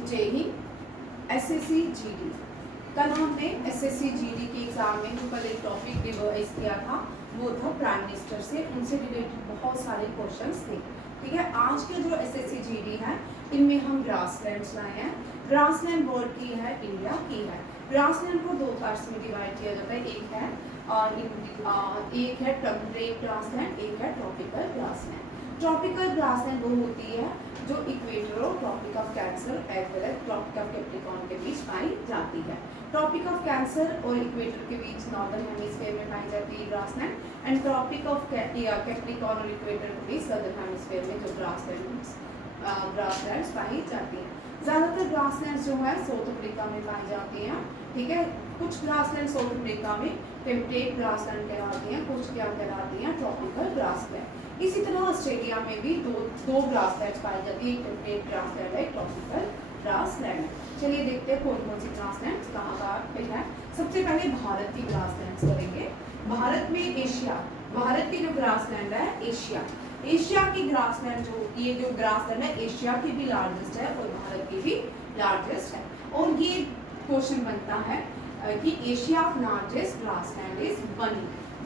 जय Hind. SSC GD, कल हमने एसएससी जीडी के एग्जाम में जो कल एक टॉपिक रिवाइज किया था वो था प्राइम मिनिस्टर से, उनसे रिलेटेड बहुत सारे क्वेश्चंस थे। ठीक है, आज के जो एसएससी जीडी है इनमें हम ग्रासलैंड्स लाए हैं। ग्रासलैंड वर्ल्ड की है, इंडिया की है। ग्रासलैंड को दो पार्ट्स में डिवाइड किया जाता है, एक है टेम्परेट ग्रासलैंड, एक है ट्रॉपिकल ग्रासलैंड। ट्रॉपिकल ग्रासलैंड वो होती है जो इक्वेटर और tropic of cancer as well as tropic of Capricorn के बीच पाई जाती है। ट्रॉपिक ऑफ कैंसर और इक्वेटर के बीच नॉर्दर्न हेमिस्फीयर में पाई जाती है grassland, and tropic of Capricorn और इक्वेटर के बीच सदर्न हेमिस्फीयर में जो ग्रासलैंड्स पाई जाती हैं। ज़्यादातर ग्रासलैंड्स जो है साउथ अफ्रीका में पाई जाती हैं। ठीक है, कुछ ग्रासलैंड साउथ अफ्रीका में टेम्परेट ग्रासलैंड कहलाती हैं, कुछ क्या कहलाती हैं ट्रॉपिकल ग्रासलैंड। इसी तरह ऑस्ट्रेलिया में भी दो ग्रासलैंड्स पाई जाती है, एक टेम्परेट ग्रासलैंड है, एक ट्रॉपिकल ग्रासलैंड है। चलिए देखते हैं कौन कौन सी ग्रासलैंड्स कहाँ पे है। सबसे पहले भारत की ग्रासलैंड्स करेंगे। भारत में एशिया, भारत की जो ग्रासलैंड है एशिया की ग्रासलैंड जो ग्रासलैंड है एशिया की भी लार्जेस्ट है और भारत की भी लार्जेस्ट है। और ये क्वेश्चन बनता है कि एशिया लार्जेस्ट ग्रासलैंड इज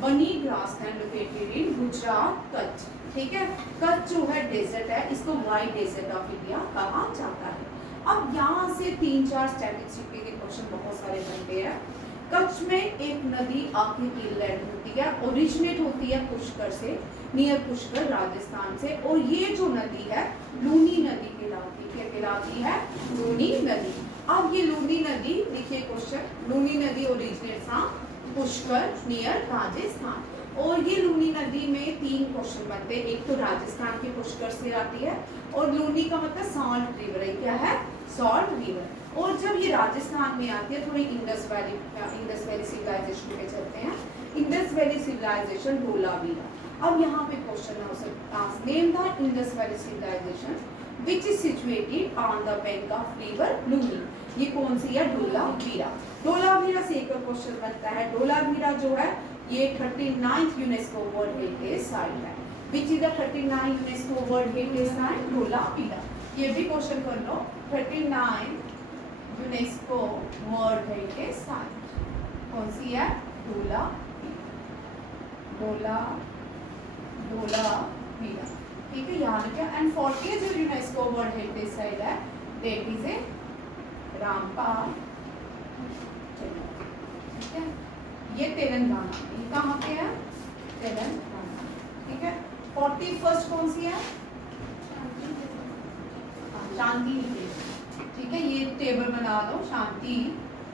बनी grassland located in Gujarat, Kutch. ठीक है, कच्छ जो है डेजर्ट है, इसको व्हाइट डेजर्ट ऑफ इंडिया कहा जाता है। अब यहाँ से 3-4 स्टैटिस्टिक के क्वेश्चन बहुत सारे बनते हैं। कच्छ में एक नदी आके इनलैंड होती है, ओरिजिनेट होती है पुष्कर से, नियर पुष्कर राजस्थान से, और ये जो नदी है लूनी नदी कहलाती है। क्या कहलाती है? लूनी नदी। अब ये लूनी नदी, देखिए क्वेश्चन, लूनी नदी ओरिजिनेट था पुष्कर नियर राजस्थान, और ये लूनी नदी में 3 क्वेश्चन बनते हैं। एक तो राजस्थान के पुष्कर से आती है, और लूनी का मतलब सॉल्ट रिवर है। क्या है? Salt river. और जब ये राजस्थान में आती है, थोड़ी इंडस वैली सिविलाइजेशन पे चलते हैं। Indus valley civilisation, Dholavira. अब यहाँ पे क्वेश्चन है, name the Indus valley civilisation which is situated on the bank of river Luni. ये कौन सी है? धोलावीरा। धोलावीरा से एक और क्वेश्चन बनता है। धोलावीरा जो है ये 39th UNESCO world heritage site है। विच is the 39 UNESCO world heritage site? Dholavira. ये भी क्वेश्चन कर लो, 39 यूनेस्को वर्ल्ड हेरिटेज साइट कौन सी है? धोलावीरा। ठीक है, यहाँ लिखा। एंड 40th जो यूनेस्को वर्ल्ड हेरिटेज साइट है दैट इज ए रामपाल। ठीक है, ये तेलंगाना, ये कहाँ पे है? तेलंगाना। ठीक है, 41st कौन सी है? शांति निकेतन। ठीक है, ये टेबल बना लो, Shanti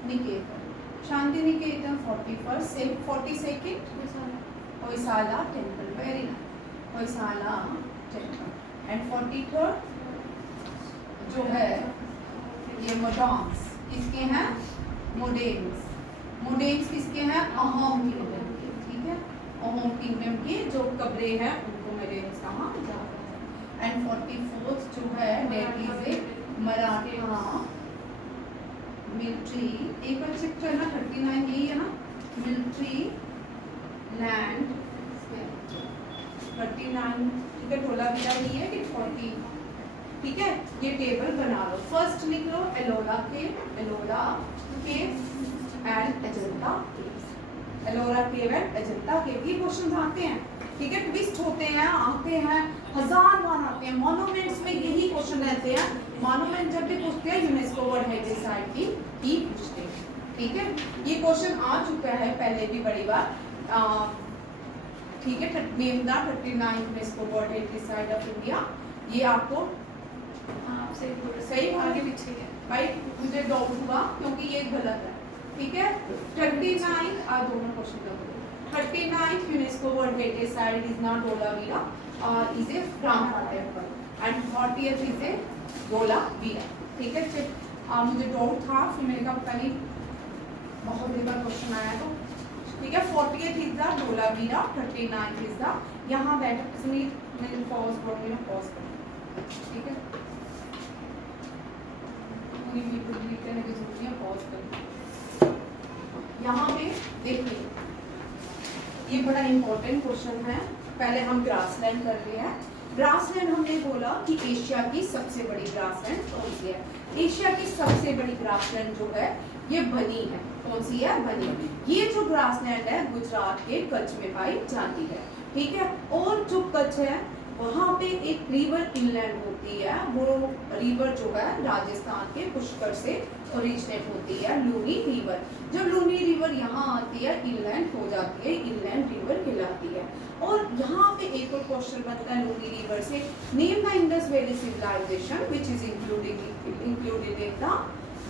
Niketan. Shanti Niketan 41st, 42nd Hoysala temple, very nice, Hoysala temple. And 43rd जो है ये मोडेम्स, किसके हैं? मोडेम्स किसके हैं? अहोम किंगडम के। ठीक है, अहोम किंगडम के जो कब्रे हैं उनको मोडेम्स कहा जाता है। एंड 44th जो है that is A Maratha military. एक बार चेक करना, 39 यही है ना? Military land 39। ठीक है, धोलावीरा ही है कि 40? ठीक है, ये टेबल बना लो। फर्स्ट लिख लो Ellora cave and Ajanta cave. Ellora cave and Ajanta cave, ये क्वेश्चन आते हैं। ठीक है, ट्विस्ट होते हैं, आते हैं, 1000 बार आते हैं। मॉन्यूमेंट्स में यही क्वेश्चन रहते हैं। मॉन्यूमेंट जब भी पूछते हैं यूनेस्को वर्ल्ड हेरिटेज साइट की ही पूछते हैं। ठीक है, ये क्वेश्चन आ चुका है पहले भी बड़ी बार। ठीक है, name the 39 UNESCO world heritage site of India. ये आपको सही आगे पीछे है भाई, मुझे डाउट हुआ क्योंकि ये गलत है। ठीक है, 39 दोनों क्वेश्चन कर दो। 39 UNESCO world heritage site is not Dholavira, is a Rampal temple, and 40th is a Dholavira. ठीक है, फिर मुझे डाउट था, फिर मैंने कहा पता नहीं बहुत देर बाद क्वेश्चन आया तो। ठीक है, 40th is the Dholavira, 39 is the, यहाँ बैठ मैंने पॉज करूँगी ना, पॉज करूँगी। ठीक है, करने की जरूरत है, पॉज कर। यहाँ पे देखिए ये बड़ा इंपॉर्टेंट क्वेश्चन है। पहले हम ग्रासलैंड कर रहे हैं। ग्रासलैंड हमने बोला कि एशिया की सबसे बड़ी ग्रासलैंड कौन सी है? एशिया की सबसे बड़ी ग्रासलैंड जो है ये बनी है। कौन सी है? बनी। ये जो ग्रासलैंड है गुजरात के कच्छ में पाई जाती है, ठीक है। और जो कच्छ है वहाँ पे एक रिवर इनलैंड होती है, वो रिवर जो है राजस्थान के पुष्कर से ओरिजिनेट होती है, लूनी रिवर। जब लूनी रिवर यहाँ आती है इनलैंड हो जाती है, इनलैंड रिवर कहलाती है। और यहाँ पे एक और क्वेश्चन बनता है लूनी रिवर से, name the Indus valley civilisation which is included in the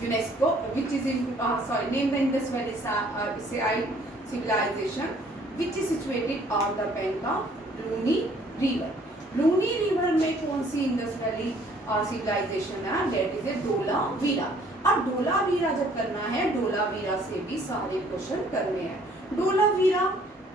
UNESCO, which is name the Indus valley civilization which is situated on the bank of Luni river. Luni river में कौन सी इंडस वैली सिविलाइजेशन है? That is a Dholavira. अब धोलावीरा जब करना है, धोलावीरा से भी सारे क्वेश्चन करने हैं। धोलावीरा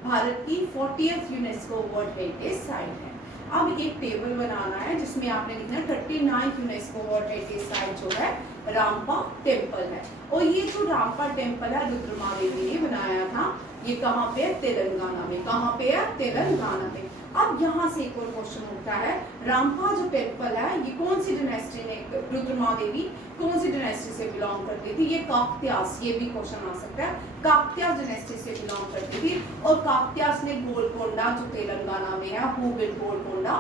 भारत की 40th UNESCO world heritage site है। अब एक टेबल बनाना है जिसमें आपने लिखना है 39 यूनेस्को वर्ल्ड हेरिटेज साइट जो है रामपा टेम्पल है। और ये जो रामपा टेम्पल है रुद्रमादेवी ने बनाया था, ये कहाँ पे है? तेलंगाना में। कहाँ पे है? तेलंगाना में। अब यहाँ से एक और क्वेश्चन उठता है, रामपा जो टेम्पल है ये कौन सी डायनेस्टी ने, रुद्रमादेवी कौन सी डायनेस्टी से बिलोंग करती थी? ये काकत्यास, ये भी क्वेश्चन आ सकता है। काकत्यास डायनेस्टी से बिलोंग करती थी। और काकत्यास ने गोलकोंडा जो तेलंगाना में है, हुबिल गोलकोंडा,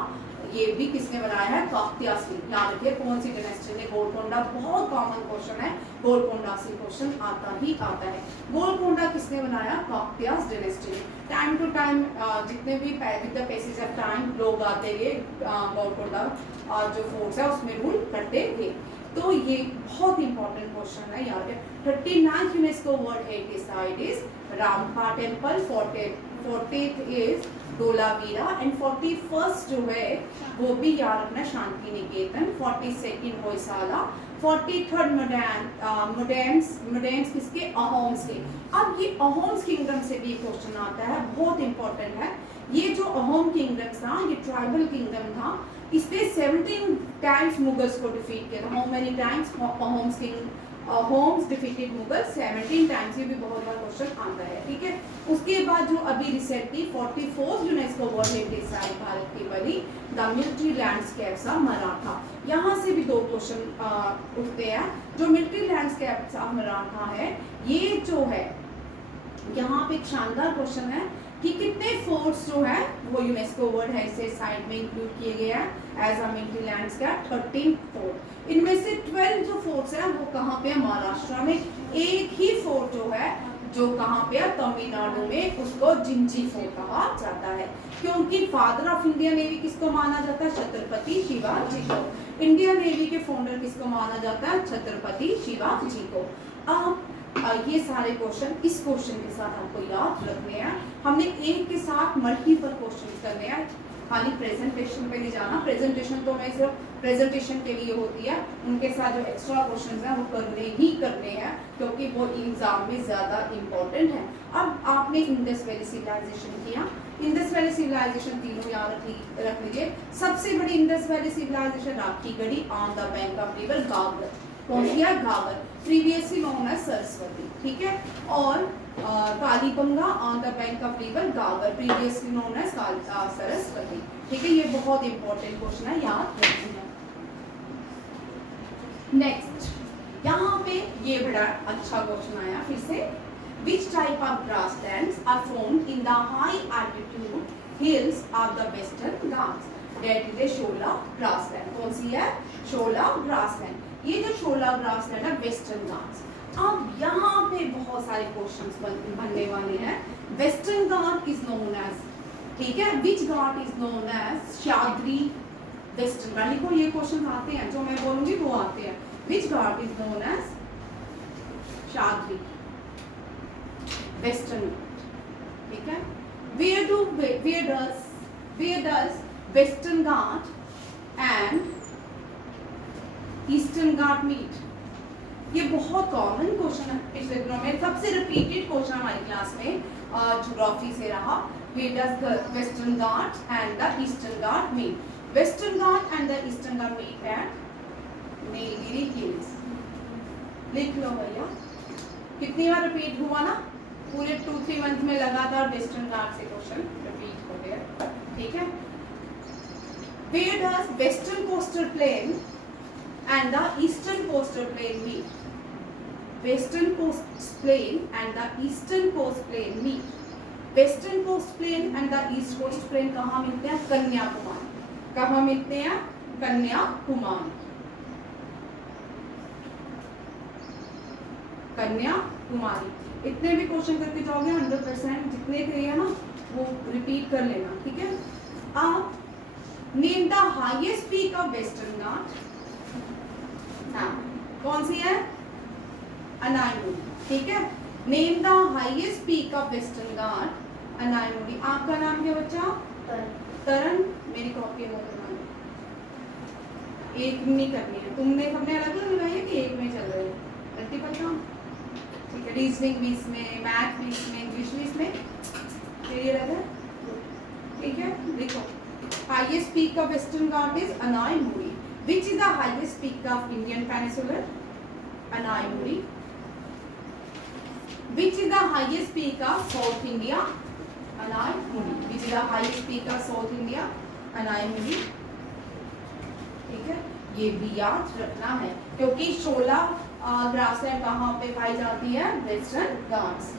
ये भी किसने बनाया है? काकत्यास ने। याद रखिए कौन सी डायनेस्टी ने गोलकोंडा, बहुत कॉमन क्वेश्चन है, गोलकोंडा से क्वेश्चन आता ही आता है। गोलकोंडा किसने बनाया? काकत्यास डायनेस्टी ने। टाइम टू टाइम जितने भी with the passage of time लोग आते गए, गोलकोंडा जो फोर्ट्स है उसमें रूल करते थे। तो ये बहुत इंपॉर्टेंट क्वेश्चन है, याद है। 39th UNESCO world heritage site is Ramappa temple, 40th is Dholavira and 41st जो है वो भी याद रखना शांति निकेतन, 42nd होयसाला, 43rd मोडेन्स किसके? अहोम्स के। अब ये अहोम्स किंगडम से भी क्वेश्चन आता है, बहुत इंपॉर्टेंट है। ये जो अहोम किंगडम था ये ट्राइबल किंगडम था, इसने 17 टाइम्स मुगल्स को डिफीट किया था। How many times homes defeated Mughal? 17 times. ये भी बहुत बार क्वेश्चन आता है, ठीक है। उसके बाद जो अभी recently 44th UNESCO world heritage site Bharat की बनी, the military landscapes of Maratha. यहाँ से भी दो क्वेश्चन उठते हैं। जो मिलिट्री लैंडस्केप्स ऑफ मराठा है, ये जो है यहाँ पे एक शानदार क्वेश्चन है कि कितने फोर्ट्स जो है वो यूनेस्को वर्ल्ड हेरिटेज साइट में इंक्लूड किए गए हैं as a military landscape? 13 fort. इनमें से 12 जो फोर्ट्स हैं वो कहाँ पे है? महाराष्ट्र में। एक ही फोर्ट जो है जो कहाँ पे है? तमिलनाडु में, उसको जिंजी फोर्ट कहा जाता है। क्योंकि फादर ऑफ इंडियन नेवी किसको माना जाता है? छत्रपति शिवाजी को। इंडियन नेवी के फाउंडर किसको माना जाता है? छत्रपति शिवाजी को। अब ये सारे क्वेश्चन इस क्वेश्चन के साथ आपको याद रखने हैं। हमने एक के साथ मल्टीपल क्वेश्चन करने हैं, खाली प्रेजेंटेशन पे नहीं जाना। प्रेजेंटेशन तो मैं सिर्फ प्रेजेंटेशन के लिए होती है, उनके साथ जो एक्स्ट्रा क्वेश्चन हैं वो करने ही करने हैं, क्योंकि वो एग्जाम में ज़्यादा इम्पोर्टेंट है। अब आपने इंडस वैली सिविलाइजेशन किया, इंडस वैली सिविलाइजेशन तीनों याद रख लीजिए। सबसे बड़ी Indus valley civilization Rakhigarhi on the bank of river Ghaggar. कौन सी है? Ghaggar, previously known as Saraswati, ठीक है। और Kalibangan on the bank of river Ghaggar, previously known as Saraswati, ठीक है। ये बहुत इंपॉर्टेंट क्वेश्चन है, याद रखिए। नेक्स्ट यहाँ पे ये बड़ा अच्छा क्वेश्चन आया फिर से, which type of grasslands are found in the high altitude hills of the western Ghats? That is a Shola grassland। कौन सी है? शोला grassland। ये जो शोला ग्रासलैंड है वेस्टर्न घाट्स। अब यहाँ पे बहुत सारे क्वेश्चंस बनने वाले हैं। Western Ghat is known as, ठीक है, which Ghat is known as Sahyadri Western Ghat. लिखो, ये क्वेश्चन आते हैं, जो मैं बोलूंगी वो आते हैं। Which Ghat is known as Sahyadri Western Ghat, ठीक है। where does Western Ghat and Eastern Ghat meet? ये बहुत कॉमन क्वेश्चन है, पिछले दिनों में सबसे रिपीटेड क्वेश्चन हमारी क्लास में ज्योग्राफी से रहा। Where does the Western Ghats and the Eastern Ghats meet? Western Ghats and the Eastern Ghats meet at Nilgiri Hills। लिख लो भैया, कितनी बार रिपीट हुआ ना, पूरे 2-3 मंथ में लगातार वेस्टर्न घाट से क्वेश्चन रिपीट हो गया, ठीक है। Where does western coastal plain and the eastern coastal plain meet? Western coast plain and the eastern coast plain meet. Western coast plain and the east coast plain कहाँ मिलते हैं? कन्याकुमारी। कहाँ मिलते हैं? कन्याकुमारी। कन्याकुमारी। इतने भी क्वेश्चन करके जाओगे 100%, जितने करिए ना वो रिपीट कर लेना, ठीक है। अब name the highest peak of Western Ghat. हाँ, कौन सी है? अनायमुड़ी, ठीक है। Name the highest peak of Western Ghat, Anamudi. आपका नाम क्या बच्चा? तरन। मेरी कॉपी में एक नहीं करनी है, तुमने सबने अलग अलग लगाई है कि एक में चल रहे हैं? मल्टीपल काम, ठीक है। रीजनिंग भी इसमें, मैथ भी इसमें, इंग्लिश भी इसमें, ये अलग है, ठीक है। देखो, highest peak of Western Ghat is Anamudi. Which is the highest peak of Indian peninsula? Anamudi. Which is the highest peak of South India? Anamudi. Which is the highest peak of South India? Anamudi, ठीक है। ये भी याद रखना है क्योंकि 16 ग्रासलैंड कहाँ पे पाई जाती है? वेस्टर्न घाट्स।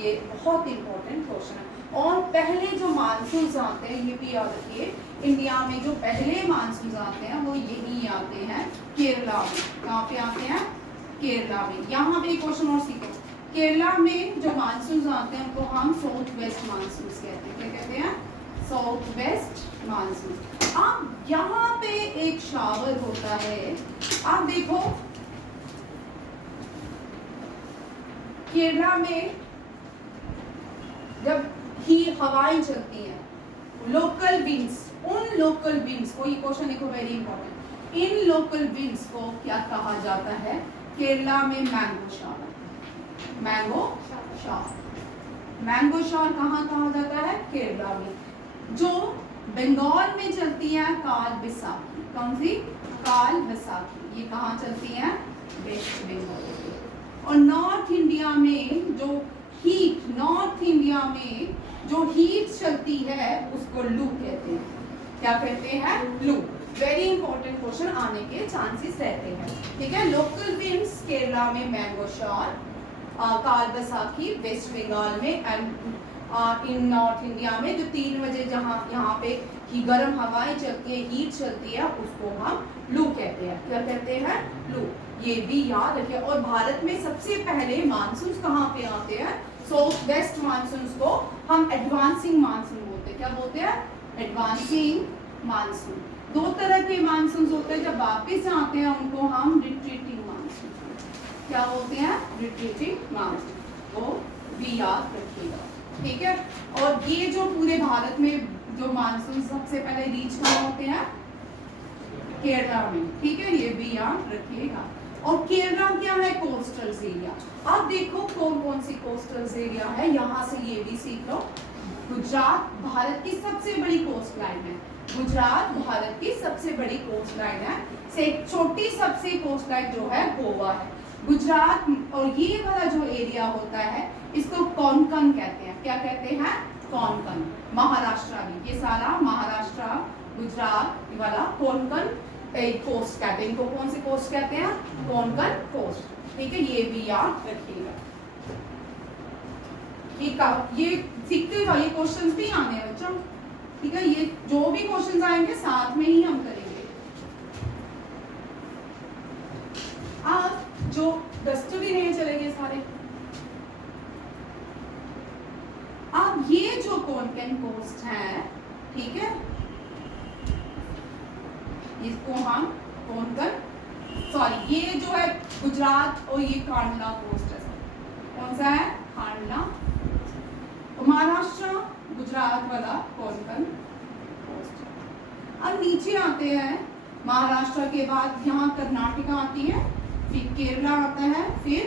ये बहुत इंपॉर्टेंट क्वेश्चन है। और पहले जो मानसून आते हैं, ये भी याद रखिए, इंडिया में जो पहले मानसून आते हैं वो यही आते हैं केरला में। कहाँ पे आते हैं? केरला में। यहाँ पे क्वेश्चन और सीखो, केरला में जो मानसून आते हैं उनको हम साउथ वेस्ट मानसून कहते हैं। क्या कहते हैं? South west monsoon. अब यहाँ पे एक शावर होता है, आप देखो केरला में जब ही हवाएं चलती हैं, लोकल विंड्स, उन लोकल विंड्स को, ये क्वेश्चन देखो वेरी इंपॉर्टेंट, इन लोकल विंड्स को क्या कहा जाता है? केरला में mango shower. Mango shower. Mango shower कहाँ कहा जाता है? केरला में। जो बंगाल में चलती है काल बैसाखी। कौन सी? काल बैसाखी। ये कहाँ चलती है? वेस्ट बंगाल में। और नॉर्थ इंडिया में जो हीट, नॉर्थ इंडिया में जो हीट चलती है उसको लू कहते हैं। क्या कहते हैं? लू। वेरी इंपॉर्टेंट क्वेश्चन आने के चांसेस रहते हैं, ठीक है। लोकल विंड्स केरला में मैंगो शावर, काल बैसाखी वेस्ट बंगाल में, एंड इन नॉर्थ इंडिया में जो 3 बजे जहाँ यहाँ पे ही गर्म हवाएं चलती है, हीट चलती है, उसको हम लू कहते हैं। क्या कहते हैं? लू। ये भी याद रखिए। और भारत में सबसे पहले मानसून कहाँ पे आते हैं? साउथ वेस्ट मानसून को हम एडवांसिंग मानसून बोलते हैं। क्या बोलते हैं? Advancing monsoon. 2 तरह के मानसून होते हैं, जब वापिस आते हैं उनको हम रिट्रीटिंग मानसून, क्या बोलते हैं? Retreating monsoon. वो भी याद रखिएगा, ठीक है। और ये जो पूरे भारत में जो मानसून सबसे पहले रीच कहाँ होते हैं? केरला में, ठीक है। ये भी याद रखिएगा। और केरला क्या है? Coastal area. अब देखो कौन कौन सी कोस्टल एरिया है, यहाँ से ये भी सीख लो। गुजरात भारत की सबसे बड़ी कोस्ट लाइन है। गुजरात भारत की सबसे बड़ी कोस्ट लाइन है। से एक छोटी सबसे कोस्ट लाइन जो है गोवा है। गुजरात और ये वाला जो एरिया होता है इसको कोंकण कहते हैं। क्या कहते हैं? कोंकण। महाराष्ट्र भी, ये सारा महाराष्ट्र, गुजरात वाला कोंकण कोस्ट कहते हैं। इनको कौन सी कोस्ट कहते हैं? कोंकण कोस्ट, ठीक है। ये भी याद रखिएगा। ये सीखते जाओ, ये क्वेश्चंस भी आने हैं बच्चों, ठीक है। ये जो भी क्वेश्चंस आएंगे साथ में ही हम करेंगे। आज जो डस्टबिन है चलेंगे सारे। अब ये जो कोंकण कोस्ट है, ठीक है, इसको हम कोंकण, सॉरी ये जो है गुजरात और ये कांडला कोस्ट है। कौन सा है? कांडला। महाराष्ट्र, गुजरात वाला कोंकण कोस्ट। अब नीचे आते हैं, महाराष्ट्र के बाद यहाँ कर्नाटका आती है, फिर केरला आता है, फिर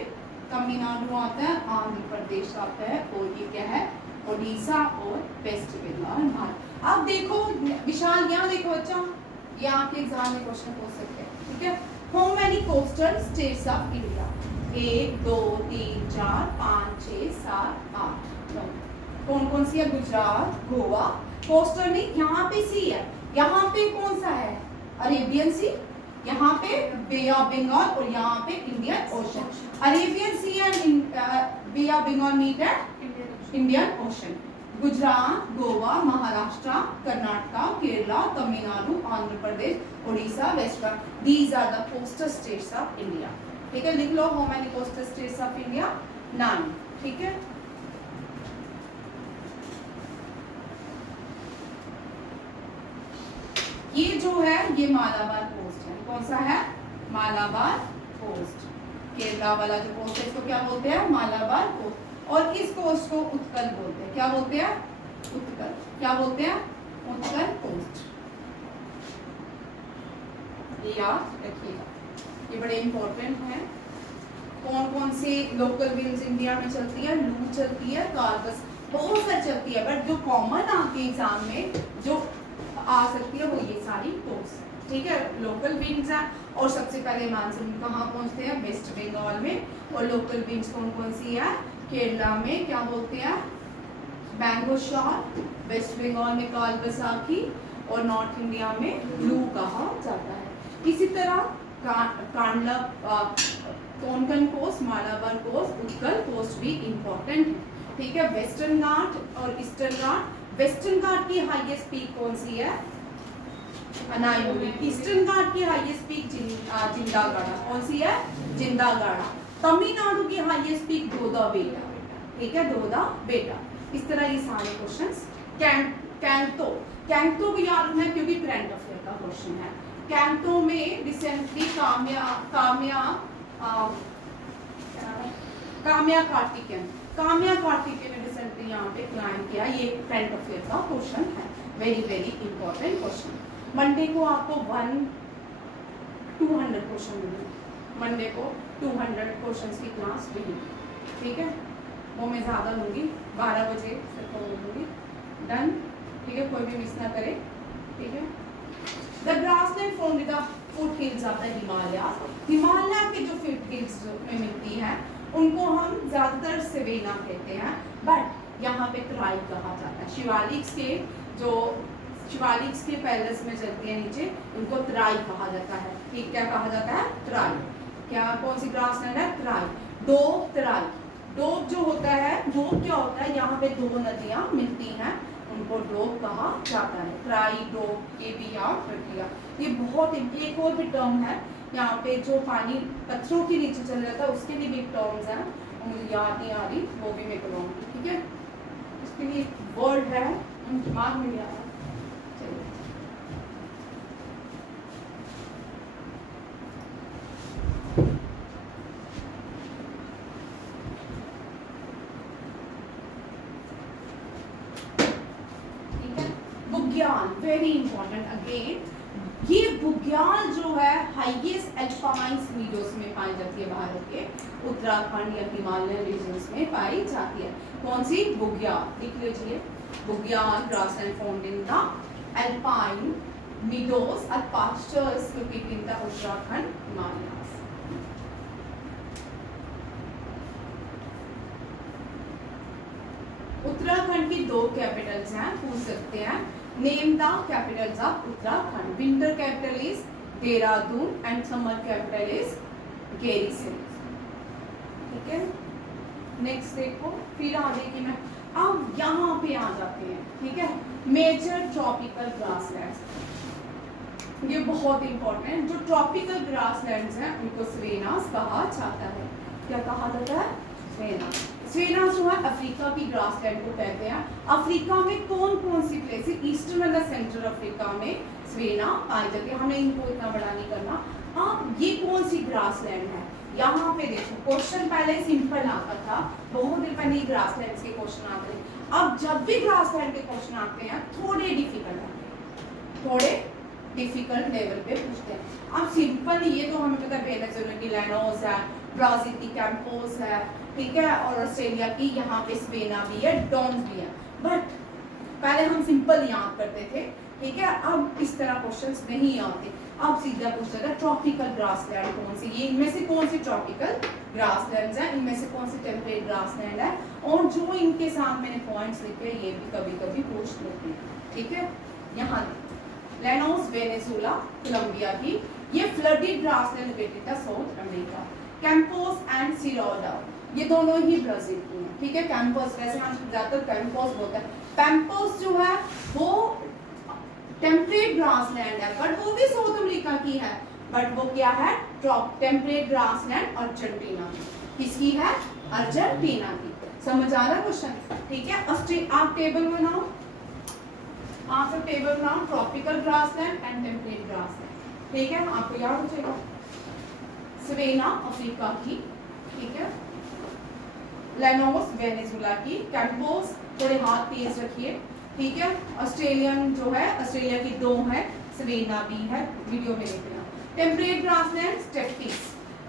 तमिलनाडु आता है, आंध्र प्रदेश आता है, और ये क्या है? ओडिशा और वेस्ट बंगाल। अब देखो विशाल, यहाँ देखो बच्चा, ये आपके एग्जाम में क्वेश्चन पूछ सकते हैं, ठीक है। How many coastal states of India? 1 2 3 4 5 6 7 8 9। कौन कौन सी है? गुजरात, गोवा। कोस्टल में यहाँ पे सी है, यहाँ पे कौन सा है, अरेबियन सी, यहाँ पे बे ऑफ बंगाल और यहाँ पे Indian Ocean. Arabian Sea and Bay of Bengal meet at Indian Ocean. Gujarat, Goa, Maharashtra, Karnataka, Kerala, Tamil Nadu, Andhra Pradesh, Orissa, West Bengal, these are the coastal states of India. ठीक है, लिख लो how many coastal states of India, 9। ठीक है, ये जो है ये मालाबार कोस्ट है। कौन सा है, मालाबार कोस्ट। केरला वाला जो कोस्ट है इसको क्या बोलते हैं, मालाबार कोस्ट। और इस कोस्ट को उत्कल बोलते हैं। क्या बोलते हैं, उत्कल। क्या बोलते हैं, उत्कल कोस्ट। ये याद रखिएगा, ये बड़े इंपॉर्टेंट है। कौन कौन से लोकल विंड्स इंडिया में चलती है, लू चलती है, कार्बस, बहुत सारी चलती है, बट जो कॉमन आपके एग्जाम में जो आ सकती है वो ये सारी कोस्ट है। ठीक है, लोकल विंड्स हैं और सबसे पहले मानसून कहाँ पहुंचते हैं, वेस्ट बंगाल में। और लोकल विंड्स कौन कौन सी है, केरला में क्या बोलते हैं, मैंगो शॉल, वेस्ट बंगाल में काल बैसाखी और नॉर्थ इंडिया में लू कहा जाता है। इसी तरह Kandla, Konkan coast, Malabar coast, Utkal coast भी इंपॉर्टेंट है। ठीक है, वेस्टर्न घाट और ईस्टर्न घाट। वेस्टर्न घाट की हाईएस्ट पीक कौन सी है, अनायमुड़ी। ईस्टर्न घाट की हाईएस्ट पीक जिंदागाड़ा। कौन सी है, जिंदागाड़ा। तमिलनाडु की हाईएस्ट पीक दोदा बेटा। ठीक है, दोदा बेटा। इस तरह ये सारे क्वेश्चंस। कैंतो भी याद रखना है क्योंकि करंट अफेयर का क्वेश्चन है। कैंतो में रिसेंटली काम्या कार्तिकेयन ने रिसेंटली यहाँ पे क्लाइम किया। ये करंट अफेयर का क्वेश्चन है, very very important question. Monday को आपको 200 क्वेश्चन मिलेंगे। मंडे को 200 क्वेश्चंस की क्लास मिलेगी। ठीक है, वो मैं ज़्यादा लूँगी, 12 बजे से लूँगी। डन। ठीक है, कोई भी मिस ना करे। ठीक है, the grassland from the foot hills of the Himalaya के जो फुट हिल्स में मिलती हैं उनको हम ज़्यादातर सवेना कहते हैं, बट यहाँ पे तराई कहा जाता है। शिवालिक्स के पैलेस में चलती है नीचे, उनको तराई कहा जाता है। ठीक, क्या कहा जाता है, तराई। क्या, कौन सी ग्रासलैंड है, तराई। डोब, तराई। डोब जो होता है, डोब क्या होता है, यहाँ पे 2 नदियाँ मिलती हैं, उनको डोब कहा जाता है। तराई, डोब, ये भी याद रखिएगा। ये बहुत एक और भी टर्म है, यहाँ पे जो पानी पत्थरों के नीचे चल जाता है उसके लिए भी टर्म्स हैं, मुझे याद नहीं आ रही, वो भी मैं करवाऊंगी। ठीक है, उसके लिए वर्ड है, दिमाग में नहीं आ रहा। चलिए, ठीक है। बुग्याल, वेरी इंपॉर्टेंट अगेन। ये बुग्याल जो है हाईएस्ट अल्पाइन मीडोज में पाई जाती है, भारत के उत्तराखंड या हिमालय रीजन्स में पाई जाती है। कौन सी, बुग्याल। लिख लीजिए, bugyal grassland found in the alpine meadows और pastures located in the Uttarakhand Himalayas. Uttarakhand की 2 कैपिटल्स हैं, पूछ सकते हैं। Name the capitals of Uttarakhand. Winter capital is Dehradun and summer capital is Garhsel. ठीक है, नेक्स्ट देखो, फिर आगे की मैं अब यहाँ पे आ जाते हैं। ठीक है, मेजर ट्रॉपिकल ग्रासलैंड्स, ये बहुत इंपॉर्टेंट। जो ट्रॉपिकल ग्रासलैंड्स हैं उनको सवेनास कहा जाता है। क्या कहा जाता है, सवेनास। सवेनास जो है अफ्रीका की ग्रासलैंड को कहते हैं। अफ्रीका में कौन कौन सी places, eastern and central Africa में सवेना पाई जाती है। हमें इनको इतना बड़ा नहीं करना। अब ये कौन सी ग्रासलैंड है, यहाँ पे देखो क्वेश्चन पहले सिंपल आता था, बहुत दिन पहले ग्रासलैंड के क्वेश्चन आते थे। अब जब भी ग्रासलैंड के क्वेश्चन आते हैं थोड़े डिफिकल्ट आते हैं, थोड़े डिफिकल्ट लेवल पे पूछते हैं। अब सिंपल ये तो हमें पता है, वेनेजुएला की लैनोस है, ब्राजील की कैंपोस है, ठीक है, और ऑस्ट्रेलिया की यहाँ पे सवेना भी है, डॉन्स भी है। बट पहले हम सिंपल याद करते थे, ठीक है। अब इस तरह क्वेश्चंस नहीं आते, अब सीधा पूछा जाता है ट्रॉपिकल ग्रासलैंड कौन सी, ये इनमें से कौन सी ट्रॉपिकल ग्रासलैंड्स हैं, इनमें से कौन सी टेम्परेट ग्रासलैंड है, और जो इनके साथ मैंने पॉइंट्स लिखे ये भी कभी कभी पूछ लेते हैं, ठीक है। यहाँ लेनोस वेनेजुला कोलंबिया की, ये फ्लडेड ग्रासलैंड लोकेटेड था साउथ अमेरिका। कैंपोस एंड सिरोडा, ये दोनों ही ब्राजील की हैं, ठीक है। कैंपोस वैसे हम ज्यादातर कैंपोस बोलते हैं। पैम्पोस जो है वो टेम्परेट ग्रासलैंड है, बट वो भी साउथ अमेरिका की है, बट वो क्या है, टेम्परेट ग्रासलैंड अर्जेंटीना की। किसकी है, अर्जेंटीना की। समझ आ रहा क्वेश्चन, ठीक है। आप टेबल बनाओ, आप सब टेबल बनाओ, tropical grassland and temperate grassland, ठीक है, आपको याद हो जाएगा। सवेना अफ्रीका की, ठीक है, लेनोस वेनेजुला की, कैंपोस थोड़े हाथ तेज रखिए, ठीक है। ऑस्ट्रेलियन जो है, ऑस्ट्रेलिया की 2 है, सवेना भी है, वीडियो में देखना। Temperate grassland steps.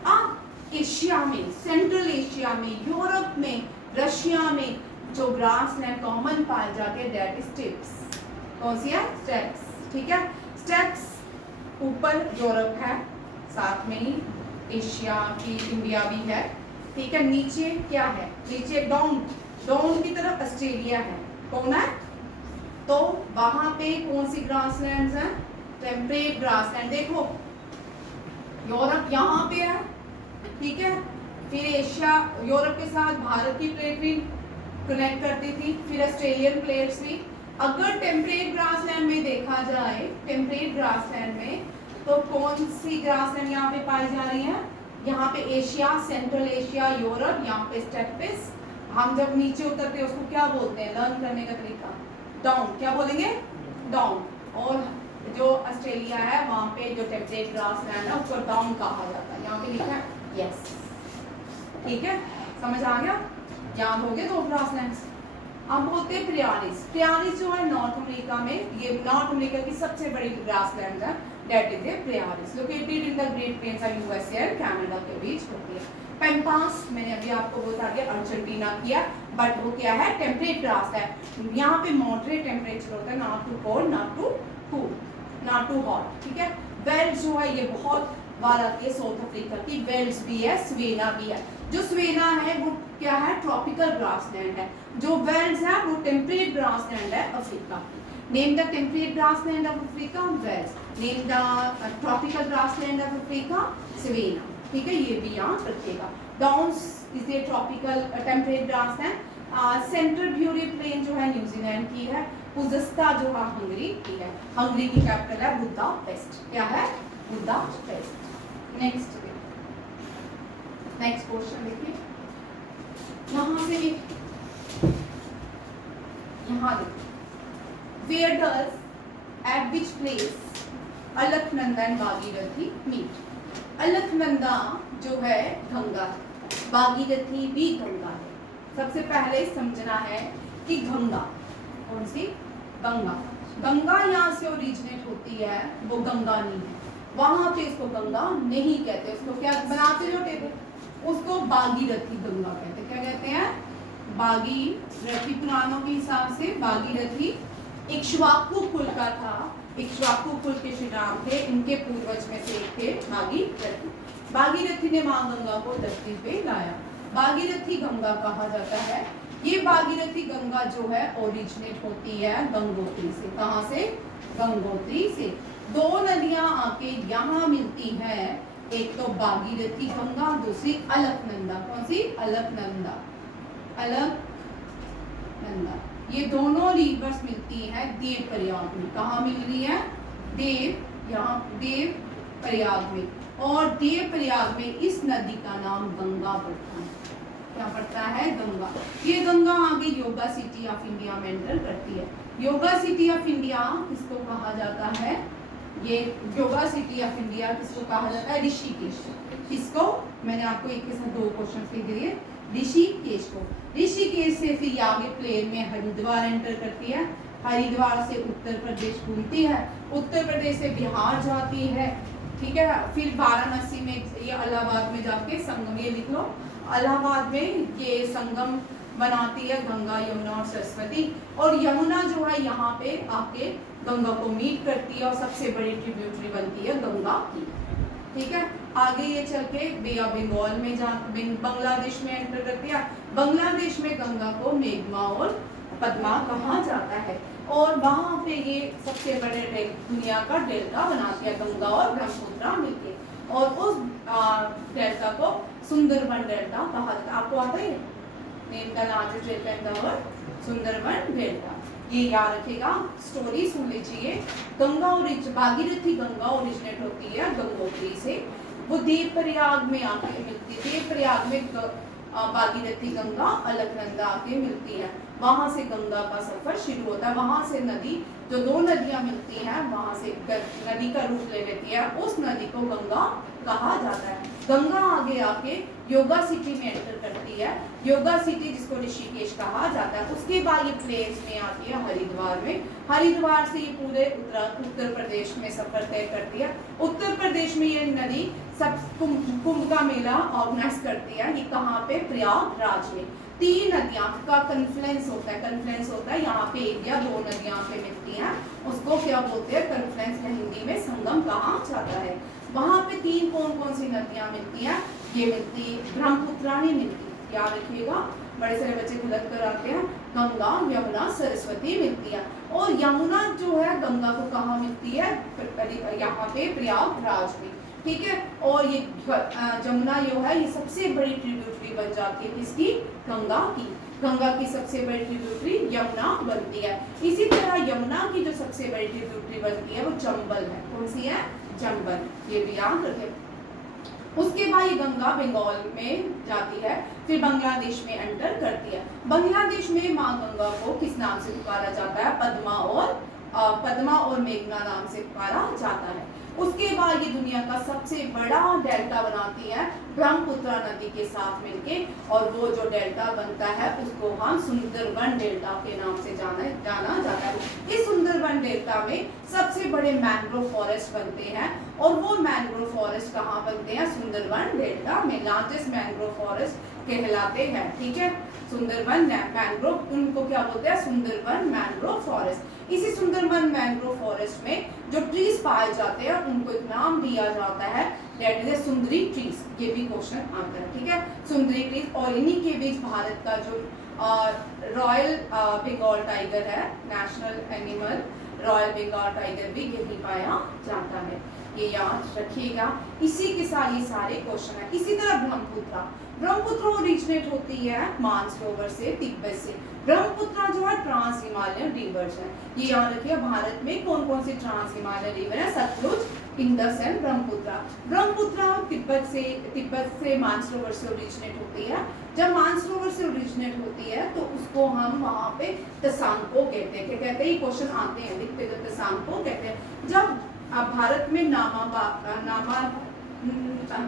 अब एशिया में, सेंट्रल एशिया में, यूरोप में, रशिया में जो ग्रासलैंड कॉमन पाए जाते हैं दैट इज स्टेप्स। कौन सी है, स्टेप्स, ठीक है। स्टेप्स ऊपर यूरोप है, साथ में ही एशिया की इंडिया भी है, ठीक है। नीचे क्या है, नीचे डाउन, डाउन की तरफ ऑस्ट्रेलिया है, कौन है, तो वहां पे कौन सी ग्रासलैंड्स हैं, टेम्परेट ग्रासलैंड। देखो यूरोप यहाँ पे है, ठीक है, फिर एशिया यूरोप के साथ भारत की प्लेट भी कनेक्ट करती थी, फिर ऑस्ट्रेलियन प्लेट्स भी। अगर टेम्परेट ग्रासलैंड में देखा जाए, टेम्परेट ग्रासलैंड में तो कौन सी ग्रासलैंड यहाँ पे पाई जा रही है, यहाँ पे एशिया, सेंट्रल एशिया, यूरोप, यहाँ पे स्टेप्स। हम जब नीचे उतरते हैं उसको क्या बोलते हैं, लर्न करने का तरीका, डाउन, क्या बोलेंगे, डाउन। और जो ऑस्ट्रेलिया है वहाँ पे जो टेम्परेट ग्रासलैंड है उसको डाउन कहा जाता है, यहाँ पे लिखा है, यस, ठीक है, समझ आ गया, याद हो गए 2 ग्रासलैंड्स। अब बोलते हैं प्रियारिस। प्रियारिस जो है नॉर्थ अमेरिका में, ये नॉर्थ अमेरिका की सबसे बड़ी ग्रासलैंड है, that is a prairies, located in the great plains of USA और कनाडा के बीच होती है। पैम्पास मैंने अभी आपको बता दिया, अर्जेंटीना किया, बट वो क्या है, टेम्परेट ग्रास है। यहाँ पे मॉडरेट टेम्परेचर होता है, not too cold, not too cool, not too hot, ठीक है। वेल्स जो है ये बहुत बार आती है साउथ अफ्रीका की, वेल्स भी है, स्वेना भी है। जो स्वेना है वो क्या है, ट्रॉपिकल ग्रासलैंड है, जो वेल्स है वो टेम्परेट ग्रासलैंड है अफ्रीका की। Name the temperate grassland of Africa, velds. Name the tropical grassland of Africa, savanna, ठीक है, ये भी याद रखिएगा। Downs is a tropical temperate grassland. Canterbury plain जो है न्यूजीलैंड की है। पुजस्ता जो है हंगरी की है, हंगरी की कैपिटल है बुदापेस्ट, क्या है, बुदापेस्ट। नेक्स्ट क्वेश्चन देखिए, यहाँ से भी, यहाँ देखिए, where does, at which place Alaknanda and Bhagirathi meet. Alaknanda जो है गंगा है, भागीरथी भी गंगा है। सबसे पहले समझना है कि गंगा कौन सी, गंगा, गंगा यहाँ से ओरिजिनेट होती है, वो गंगा नहीं है, वहां पे इसको गंगा नहीं कहते, उसको क्या बनाते जो टेबल, उसको भागीरथी गंगा कहते, क्या कहते हैं, भागीरथी। पुराणों के हिसाब से भागीरथी इक्ष्वाकु कुल का था, इक्ष्वाकु कुल के श्री राम थे, इनके पूर्वज में से एक थे भागीरथी। भागीरथी ने मां गंगा को धरती पे लाया, भागीरथी गंगा कहा जाता है। ये भागीरथी गंगा जो है ओरिजिनेट होती है गंगोत्री से। कहाँ से, गंगोत्री से। 2 नदियां आके यहाँ मिलती हैं, एक तो भागीरथी गंगा, दूसरी अलकनंदा। कौन सी, अलकनंदा, अलकनंदा। ये दोनों रिवर्स मिलती हैं देव प्रयाग में। कहाँ मिल रही है, देव, यहाँ देव प्रयाग में, और देव प्रयाग में इस नदी का नाम गंगा पड़ता है। क्या पड़ता है, गंगा। ये गंगा आगे योगा सिटी ऑफ इंडिया में एंटर करती है। योगा सिटी ऑफ इंडिया किसको कहा जाता है, ये योगा सिटी ऑफ इंडिया किसको कहा जाता है, ऋषिकेश। किसको, मैंने आपको एक के साथ 2 क्वेश्चन के दिए, ऋषिकेश को। ऋषिकेश से फिर आगे प्लेन में हरिद्वार एंटर करती है, हरिद्वार से उत्तर प्रदेश घूमती है, उत्तर प्रदेश से बिहार जाती है, ठीक है, फिर वाराणसी में, ये इलाहाबाद में जाके संगम, ये लिख लो, इलाहाबाद में ये संगम बनाती है गंगा, यमुना और सरस्वती। और यमुना जो है यहाँ पे आके गंगा को मीट करती है और सबसे बड़ी ट्रिब्यूटरी बनती है गंगा की, ठीक है। आगे ये चल के बे ऑफ बंगाल में बांग्लादेश में एंटर करती है। बांग्लादेश में गंगा को मेघमा और पद्मा कहा जाता है। और वहां पे ये सबसे बड़े दुनिया का डेल्टा बनाती है गंगा और ब्रह्मपुत्र मिलके, और उस डेल्टा को सुंदरबन डेल्टा कहा जाता है। आपको आता है name the largest delta in the world, Sundarban delta. ये याद रखेगा, स्टोरी सुन लीजिए। गंगा भागीरथी गंगा ओरिजिनेट होती है गंगोत्री से, वो देवप्रयाग में आके मिलती है। देवप्रयाग में भागीरथी गंगा अलकनंदा आके मिलती है, वहां से गंगा का सफर शुरू होता है। वहां से नदी, जो दो नदियां मिलती हैं, वहां से नदी का रूप ले लेती है, उस नदी को गंगा कहा जाता है। गंगा आगे आके योगा सिटी में एंटर करती है, योगा सिटी जिसको ऋषिकेश कहा जाता है। उसके बाद ये प्लेस में आती है हरिद्वार में, हरिद्वार से ये पूरे उत्तर प्रदेश में सफर तय करती है। उत्तर प्रदेश में ये नदी सब कुंभ का मेला ऑर्गेनाइज करती है। ये कहाँ पे? प्रयागराज में। तीन नदियां का कन्फ्लुएंस होता है, कन्फ्लुएंस होता है यहाँ पे एक या दो नदियां पे मिलती हैं, उसको क्या बोलते हैं? कन्फ्लुएंस। हिंदी में संगम कहा जाता है। वहां पे तीन कौन सी नदियां मिलती हैं? ये मिलती ब्रह्मपुत्र नहीं मिलती, याद रखिएगा, बड़े सारे बच्चे गलत कराते हैं। गंगा, यमुना, सरस्वती मिलती है। और यमुना जो है गंगा को कहाँ मिलती है? यहाँ पे प्रयागराज में, ठीक है। और ये जमुना जो है ये सबसे बड़ी ट्रिब्यूटरी बन जाती है किसकी? गंगा की। गंगा की सबसे बड़ी ट्रिब्यूटरी यमुना बनती है। इसी तरह यमुना की जो सबसे बड़ी ट्रिब्यूटरी बनती है वो चंबल है। कौन सी है? चंबल, ये भी याद रखें। उसके बाद ये गंगा बंगाल में जाती है, फिर बांग्लादेश में एंटर करती है। बांग्लादेश में माँ गंगा को किस नाम से पुकारा जाता है? पद्मा और मेघना नाम से पुकारा जाता है। उसके बाद ये दुनिया का सबसे बड़ा डेल्टा बनाती है ब्रह्मपुत्र नदी के साथ मिलके, और वो जो डेल्टा बनता है उसको हम सुंदरबन डेल्टा के नाम से जाना जाता है। इस सुंदरबन डेल्टा में सबसे बड़े मैंग्रोव फॉरेस्ट बनते हैं, और वो मैंग्रोव फॉरेस्ट कहाँ बनते हैं? सुंदरबन डेल्टा में। लार्जेस्ट मैंग्रोव फॉरेस्ट कहलाते हैं, ठीक है। सुंदरबन मैंग्रोव, उनको क्या बोलते हैं? Sundarban mangrove forest. इसी सुंदरबन मैंग्रोव फॉरेस्ट में जो ट्रीज पाए जाते हैं उनको एक नाम दिया जाता है, दैट इज सुंदरी ट्रीज। ये भी क्वेश्चन आता है, ठीक है, सुंदरी ट्रीज। और इन्हीं के बीच भारत का जो रॉयल बंगाल टाइगर है, national animal royal Bengal tiger भी यही पाया जाता है, ये याद रखिएगा। इसी के साथ ये सारे क्वेश्चन है। इसी तरह ब्रह्मपुत्र ओरिजिनेट होती है मानसरोवर से, तिब्बत से। ब्रह्मपुत्र जो है ट्रांस हिमालयन रिवर्स है, ये याद रखिए। भारत में कौन सी ट्रांस हिमालयन रिवर है? सतलुज, इंडस एंड ब्रह्मपुत्र तिब्बत से मानसरोवर से ओरिजिनेट होती है। जब मानसरोवर से ओरिजिनेट होती है तो उसको हम वहाँ पे तसांको कहते हैं। क्या कहते हैं? ये क्वेश्चन आते हैं, लिखते हैं, तसांको कहते हैं। जब भारत में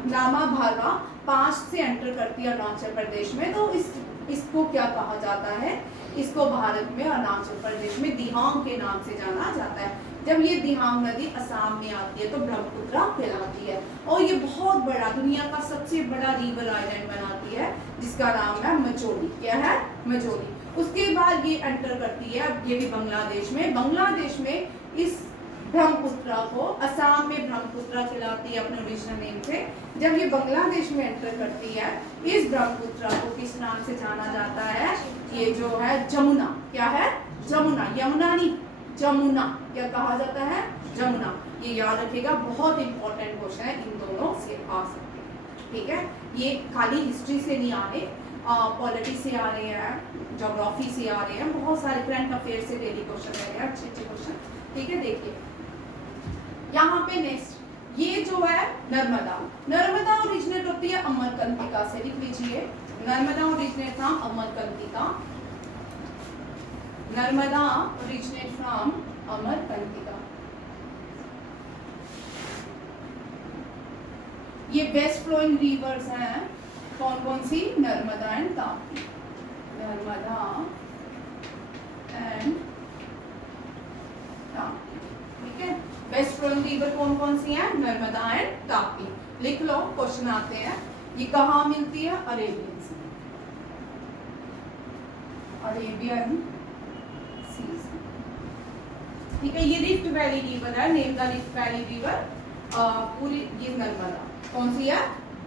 नामाभागा पास से एंटर करती है अरुणाचल प्रदेश में, तो इसको क्या कहा जाता है? इसको भारत में अरुणाचल प्रदेश में दिहांग के नाम से जाना जाता है। जब ये दिहांग नदी असम में आती है तो ब्रह्मपुत्र कहलाती है, और ये बहुत बड़ा, दुनिया का सबसे बड़ा रिवर आइलैंड बनाती है जिसका नाम है मजोली। क्या है? मजोली। उसके बाद ये एंटर करती है, ये भी बांग्लादेश में इस ब्रह्मपुत्र को, असम में ब्रह्मपुत्र कहलाती है अपने ओरिजिनल नेम से। जब ये बांग्लादेश में एंटर करती है, इस ब्रह्मपुत्र को किस नाम से जाना जाता है? ये जो है जमुना। क्या है? जमुना, यमुना नहीं, जमुना। क्या कहा जाता है? जमुना। ये याद रखिएगा, बहुत इंपॉर्टेंट क्वेश्चन है, इन दोनों से आ सकते हैं, ठीक है। ये खाली हिस्ट्री से नहीं आ रहे, पॉलिटी से आ रहे हैं, ज्योग्राफी से आ रहे हैं, बहुत सारे करंट अफेयर से डेली क्वेश्चन रह रहे हैं, अच्छे क्वेश्चन, ठीक है। देखिए यहाँ पे नेक्स्ट ये जो है नर्मदा ओरिजिनेट होती है अमरकंटका से, लिख लीजिए। Narmada originate from Amarkantak, Narmada originate from Amarkantak. ये बेस्ट फ्लोइंग रिवर्स हैं, कौन सी? नर्मदा एंड ताप्ती, नर्मदा एंड ताप्ती, ठीक है। बेस्ट फ्लोइंग रिवर कौन सी है? नर्मदा एंड ताप्ती। लिख लो, क्वेश्चन आते हैं। ये कहाँ मिलती है? अरेबियन सी, अरेबियन सी, ठीक है। ये रिफ्ट वैली रिवर है, name the rift valley river, पूरी ये नर्मदा, कौन सी है?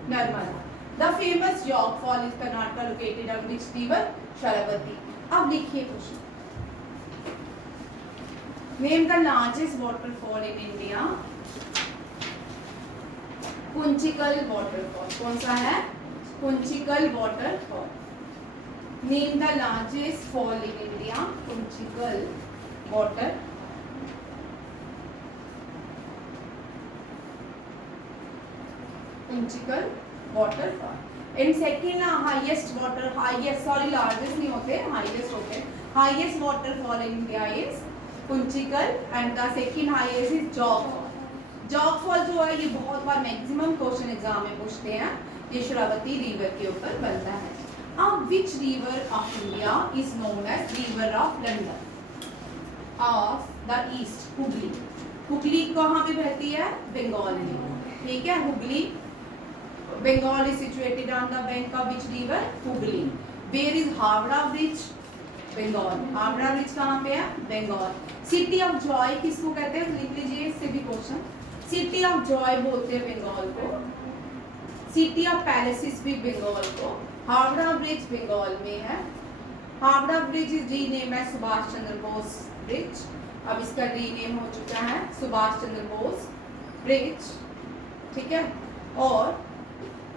Narmada. The famous jog fall is Karnataka located on which river? Sharavati. अब लिखिए question, name the largest waterfall in India. Kunchikal waterfall. कौन सा है? Kunchikal waterfall. Name the largest fall in India. Kunchikal water Kunchikal waterfall. And second highest water, highest sorry largest नहीं होते, highest होते हैं। Highest waterfall in India is Kunchikal and the second highest is जोग fall. जोग fall जो है ये बहुत बार मैक्सिमम क्वेश्चन एग्जाम में पूछते हैं। ये शरावती रिवर के ऊपर बनता है। अब which river of India is known as river of London of the east? Hooghly. Hooghly कहाँ पे बहती है? बंगाल में। ठीक है, Hooghly Bengal is situated on the bank of which river? Hooghly. Where is Howrah bridge? Bengal. Howrah bridge कहाँ पे है? बंगाल। सिटी ऑफ जॉय किसको कहते हैं? लिख लीजिए, इससे भी क्वेश्चन। सिटी ऑफ जॉय बोलते हैं बंगाल को। सिटी ऑफ पैलेसेस भी बंगाल को। हावड़ा ब्रिज बंगाल में है। हावड़ा ब्रिज इज रीनेम है सुभाष चंद्र बोस ब्रिज। अब इसका रीनेम हो चुका है सुभाष चंद्र बोस ब्रिज। ठीक है, और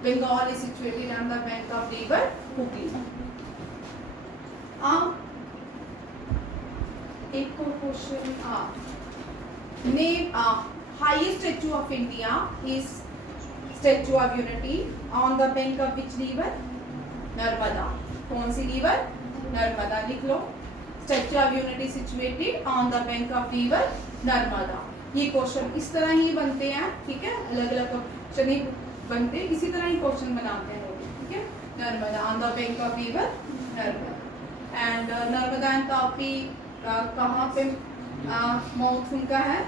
Bengal is situated on the bank of river Hooghly. एक और question. Name highest statue of India is statue of unity on the bank of which river? Narmada. कौन सी रिवर? नर्मदा। लिख लो, statue of unity situated on the bank of river Narmada. ये question इस तरह ही बनते हैं। ठीक है, अलग अलग क्वेश्चन ही बनते हैं, इसी तरह ही क्वेश्चन बनाते हैं लोग। ठीक है, Narmada on the bank of river Narmada. And Narmada and Tapi कहाँ पे माउथ उनका है?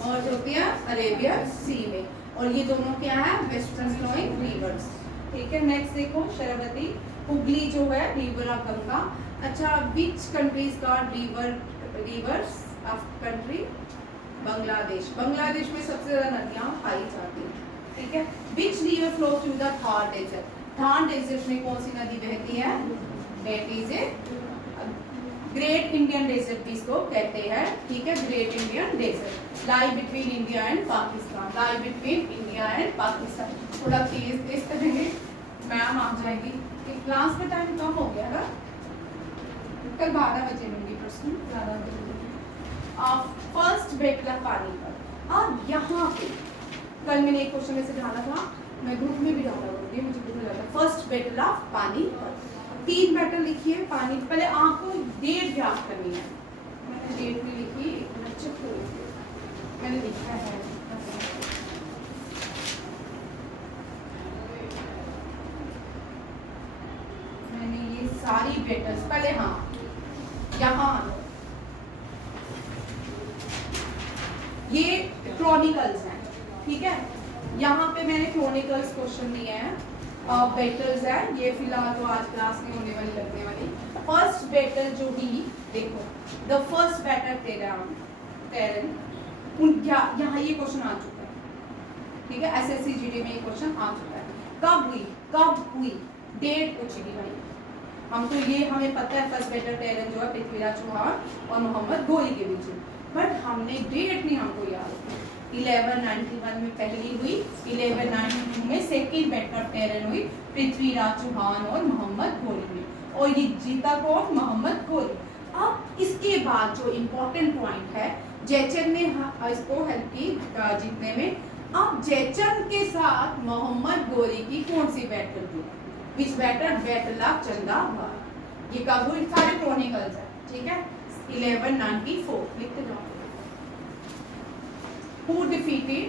मर्ज होती है अरेबियन सी में, और ये दोनों क्या है? Western flowing rivers. ठीक है, नेक्स्ट देखो शरावती। हुगली जो है रिवर ऑफ गंगा। अच्छा, विच कंट्रीज का rivers of country? Bangladesh. Bangladesh में सबसे ज्यादा नदियां पाई जाती हैं। ठीक है, which river flow through the Thar desert? Thar desert में कौन सी नदी बहती है? That is a great Indian desert भी इसको कहते हैं। ठीक है, great Indian desert lie between India and Pakistan. Lie between India and Pakistan. थोड़ा तेज करेंगे, मैम आ जाएगी। क्लास का टाइम कम हो गया ना, कल 12 बजे लूंगी प्रश्न, ज़्यादा फर्स्ट बैटल ऑफ पानीपत। अब यहाँ पे कल मैंने एक क्वेश्चन ऐसे डाला था, मैं ग्रुप में भी डाला होगी, मुझे भूल जाता। First battle of Panipat. 3 battle लिखी है पानी। पहले आपको डेट याद करनी है। मैंने डेट भी लिखी, एक मिनट चेक करो, मैंने लिखा है। मैंने ये सारी बैटल्स पहले, हाँ यहाँ ये क्रॉनिकल्स हैं। ठीक है, यहाँ पे मैंने क्रॉनिकल्स क्वेश्चन दिए हैं। बैटल्स है ये, फिलहाल तो आज क्लास में होने वाली लगने वाली। फर्स्ट बैटल जो ही देखो, द फर्स्ट बैटल टेरन, यहाँ ये क्वेश्चन आ चुका है। ठीक है, एसएससी जीडी में ये क्वेश्चन आ चुका है। कब हुई डेट पूछेगी भाई। हम तो ये हमें पता है फर्स्ट बैटल टेरन जो है पृथ्वीराज चौहान और मोहम्मद घोरी के बीच में, बट हमने डेट नहीं हमको याद। 1191 में पहली हुई, 1192 में सेकेंड बैटल टेरन हुई पृथ्वीराज चौहान और मोहम्मद घोरी में, और ये जीता कौन? मोहम्मद घोरी। अब इसके बाद जो इम्पोर्टेंट पॉइंट है, जयचंद ने इसको हेल्प की जीतने में। अब जयचंद के साथ मोहम्मद घोरी की कौन सी बैटल हुई? Which battle? Battle of Chandawar. ये कब हुई? सारे क्रॉनिकल्स है। ठीक है, 1194 लिखते जाओ। Who defeated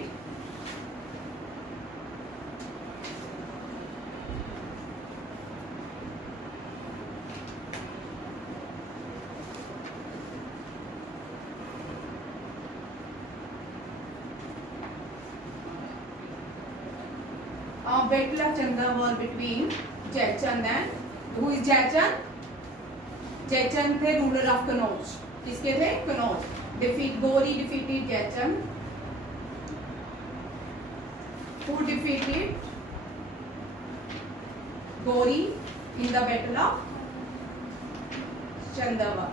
Battle of Chandawar between Jaychand and who is Jaychand? Jaichand थे रूलर ऑफ कनौज। किसके थे? कनौज। डिफीट गोरी defeated Jaichand. Who defeated Gori in the battle of Chandawar?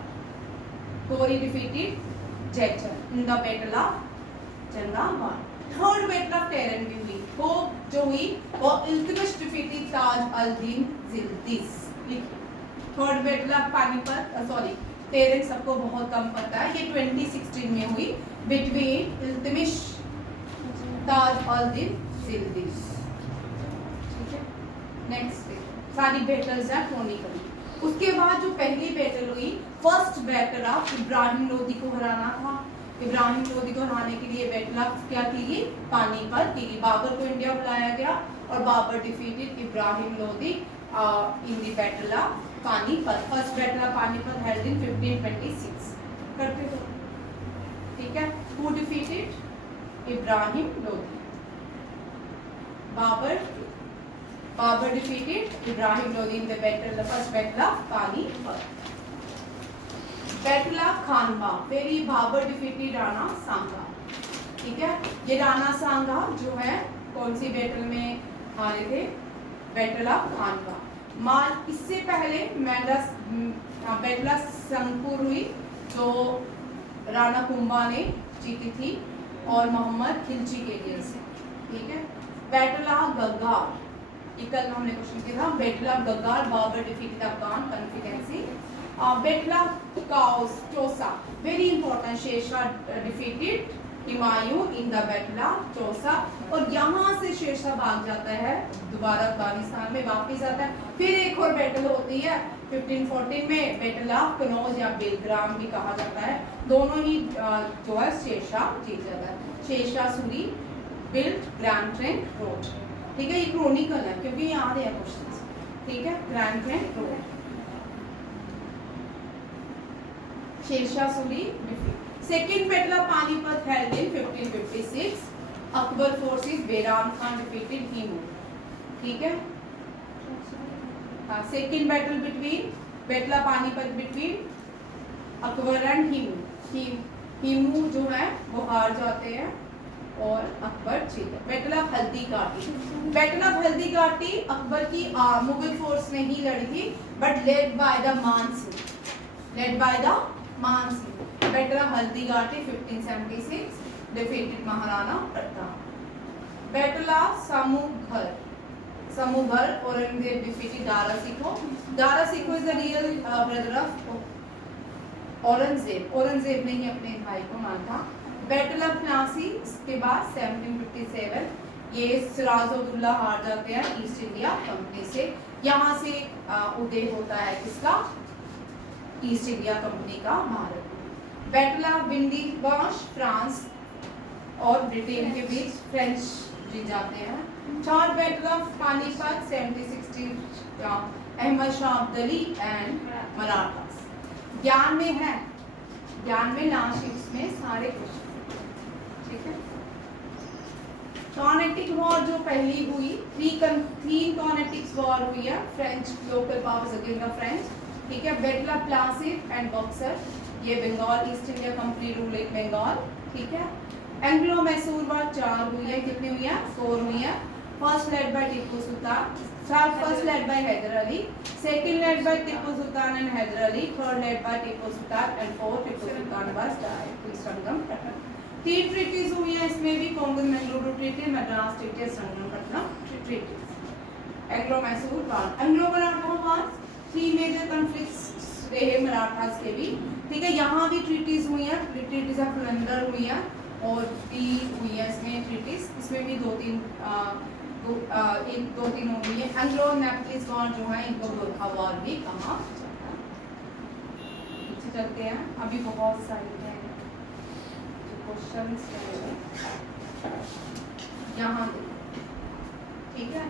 Gori defeated जैचर in the battle of Chandawar. Third battle of Tarain भी हुई, वो जो हुई वो Iltutmish defeated Taj Al Deen Yildiz. Third battle of Panipat, sorry terrain सबको बहुत कम पता है, ये 2016 में हुई बिटवीन इल्तुतमिश ताज अल दीन यिल्दिज। ठीक है, नेक्स्ट सारी बैटल्स हैं क्रॉनिकल। उसके बाद जो पहली बैटल हुई, first battle of Ibrahim Lodi को हराना था। इब्राहिम लोदी को हराने के लिए बैटल ऑफ क्या की गई, पानीपत की गई। बाबर को इंडिया बुलाया गया और Babur defeated Ibrahim Lodi in the battle of Panipat. First battle of Panipat held in 1526 करते हो। ठीक है, who defeated Ibrahim Lodi, Babur defeated Ibrahim Lodi in the battle, the first battle of Panipat. Battle of Khanwa, where Babur defeated Rana Sanga. ठीक है, ये राणा सांगा जो है कौन सी बैटल में हारे थे, बैटल ऑफ खानवा। माल इससे पहले बैटल ऑफ संगपुर हुई जो राणा कुंभा ने जीती थी और मोहम्मद खिलजी के लिए से। ठीक है, बैटल ऑफ गग्गार, कल हमने क्वेश्चन किया था, battle of Ghaghra Babur defeated Afghan confederacy. Battle of Chausa, very important, Sher Shah defeated Humayun in the battle of Chausa. और यहाँ से शेरशाह भाग जाता है, दोबारा अफगानिस्तान में वापस आता है। फिर एक और बैटल होती है 1514 में, बैटल ऑफ कनौज या बेलग्राम भी कहा जाता है। दोनों ही जो है शेरशाह जीत जाता है। Sher Shah Suri build grand trunk road. ठीक है, ये क्रॉनिकल है क्योंकि यहाँ है क्वेश्चंस। ठीक है, grand trunk road, Sher Shah Suri defeat. Second battle of Panipat held in 1556, Akbar forces Bairam Khan defeated Hemu. ठीक है, हाँ, second battle between, battle of Panipat between Akbar and Hemu. Hemu जो है वो हार जाते हैं और अकबर जीते। बैटल ऑफ हल्दी घाटी, बैटल ऑफ हल्दी घाटी अकबर की मुगल फोर्स ने ही लड़ी थी, बट लेड बाय द मान Singh. Battle of Haldi Ghati 1576 defeated Maharana Pratap. Battle of Samugarh Aurangzeb defeated Dara Shikoh. Dara Shikoh is the real brother of Aurangzeb ने ही अपने भाई को मारा था। बैटल ऑफ प्लासी, इसके बाद 1757, ये सिराजुद्दौला हार जाते हैं ईस्ट इंडिया कंपनी से। यहाँ से उदय होता है किसका, ईस्ट इंडिया कंपनी का भारत में। बैटल ऑफ विंडीबाश, फ्रांस और ब्रिटेन के बीच फ्रेंच जीत जाते हैं। Third battle of Panipat 1760, Ahmad Shah Abdali and Marathas. ज्ञान में है, ज्ञान में लास्ट शीट्स में सारे क्वेश्चन। ठीक है, कॉर्नेटिक वॉर जो पहली हुई, तीन कॉर्नेटिक्स वॉर हुई है, French local powers against the French. ठीक है, battle of Plassey and Buxar, ये Bengal East India Company rule in Bengal. ठीक है, एंग्लो मैसूर वॉर 4 हुई है, कितनी हुई है, 4 हुई है। First led by Tipu Sultan, first led by Hyder Ali, second led by Tipu Sultan and Hyder Ali, third led by Tipu Sultan and fourth Tipu Sultan was died. Seringapatam 3 treaties हुई है, इसमें भी कांग्रेस Mangaluru treaty, Madras treaty, Seringapatam treaty. Anglo Mysore war, Anglo Maratha war, 3 major conflicts रहे मराठास के भी। ठीक है, यहाँ भी ट्रीटीज हुई हैं, ट्रीटीज ऑफ लंदर हुई हैं और भी हुई है इसमें ट्रीटीज, इसमें भी 2-3 हुई है। एंग्लो नेपलिस वॉर जो है इनको गोरखा वॉर भी कहा जाता है। पीछे चलते हैं, अभी बहुत सारे हैं क्वेश्चंस यहाँ। ठीक है,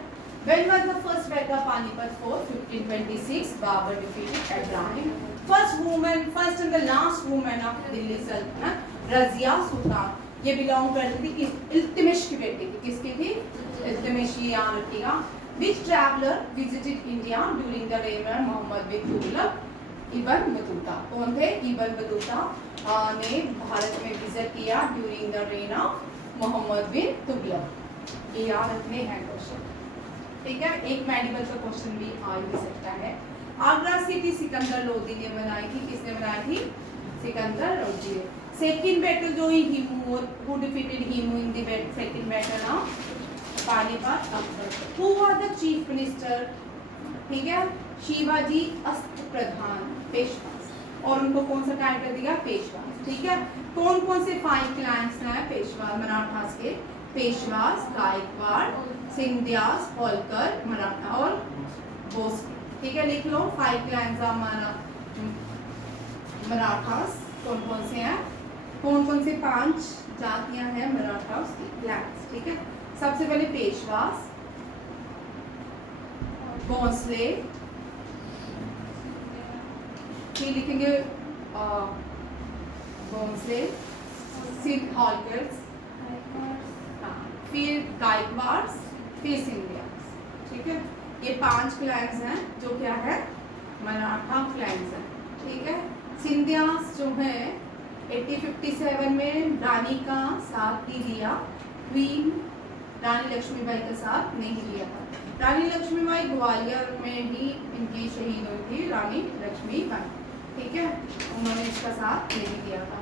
when was the first battle of Panipat fought? 1526, Babur defeated Ibrahim, first and the last woman of Delhi Sultanate, Razia Sultan. ये बिलोंग करती थी इल्तुतमिश की बेटी थी, किसकी थी, इल्तुतमिश, ये याद रखिएगा। Which traveler visited India during the reign of Mohammad bin Tughlaq? Ibn Battuta. कौन थे, इब्न बतूता ने भारत में विजिट किया during the reign of Mohammad bin Tughlaq. ये याद रखने हैं क्वेश्चन। ठीक है, एक मेडिकल का क्वेश्चन भी आ ही सकता है। आगरा सिटी सिकंदर लोदी ने बनाई थी, किसने बनाई थी, सिकंदर लोदी ने। सेकंड बैटल जो ही Hemu, who defeated Hemu in the second battle of Panipat, Akbar. Who are the chief minister, ठीक है, शिवाजी अस्त प्रधान, पेशवास, और उनको कौन सा टाइटल दिया, पेशवास, ठीक है। कौन कौन से 5 क्लैंस हैं पेशवा मराठास के, पेशवास, गायकवाड़, सिंधियास, होलकर, मराठा और भोसले, ठीक है, लिख लो 5 क्लैंस ऑफ मराठास कौन कौन से हैं, कौन कौन से 5 जातियां हैं मराठास की, क्लैंस, ठीक है। सबसे पहले पेशवास, भोसले, फिर लिखेंगे भोसले, सिंध होलकर, फिर गायकवाड़, फिर सिंधिया, ठीक है। ये 5 क्लैंस हैं जो क्या है, मराठा क्लैंस हैं, ठीक है। सिंधियास जो है 1857 में रानी का साथ नहीं दिया, क्वीन रानी लक्ष्मीबाई का साथ नहीं दिया था। रानी लक्ष्मीबाई ग्वालियर में ही इनकी शहीद हुई थी, रानी लक्ष्मीबाई, ठीक है, उन्होंने इसका साथ नहीं दिया था।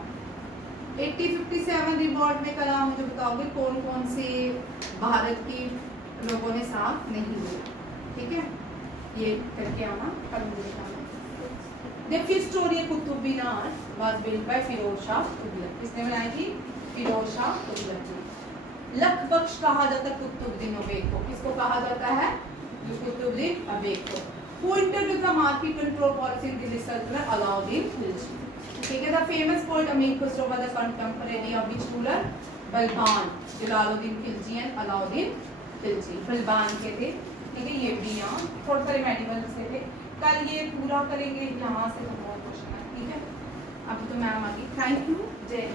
1857 रिवॉर्ड में कल मुझे बताओगे कौन कौन से भारत के लोगों ने साथ नहीं दिया, ठीक है, ये करके आना, कल मुझे बताना। The fifth story Qutub Minar was built by Firoz Shah Tughlaq, किसने बनाई थी, फिरोज शाह तुगलक ने। लखबख्श कहा जाता है कुतुबुद्दीन ऐबक को, किसको कहा जाता है, कुतुबुद्दीन ऐबक को। Who introduced the market control policy in Delhi Sultanate, Alauddin Khilji, ठीक है। The famous poet अमीर Khusro was the contemporary of which ruler, Balban, Jalaluddin Khilji and Alauddin Khilji, Balban के थे, ठीक है। ये भी यहाँ थोड़े सारे मेडिवल से थे, कल ये पूरा करेंगे, यहाँ से तो बहुत क्वेश्चन है, ठीक है। अभी तो मैम आ गई, थैंक यू, जय।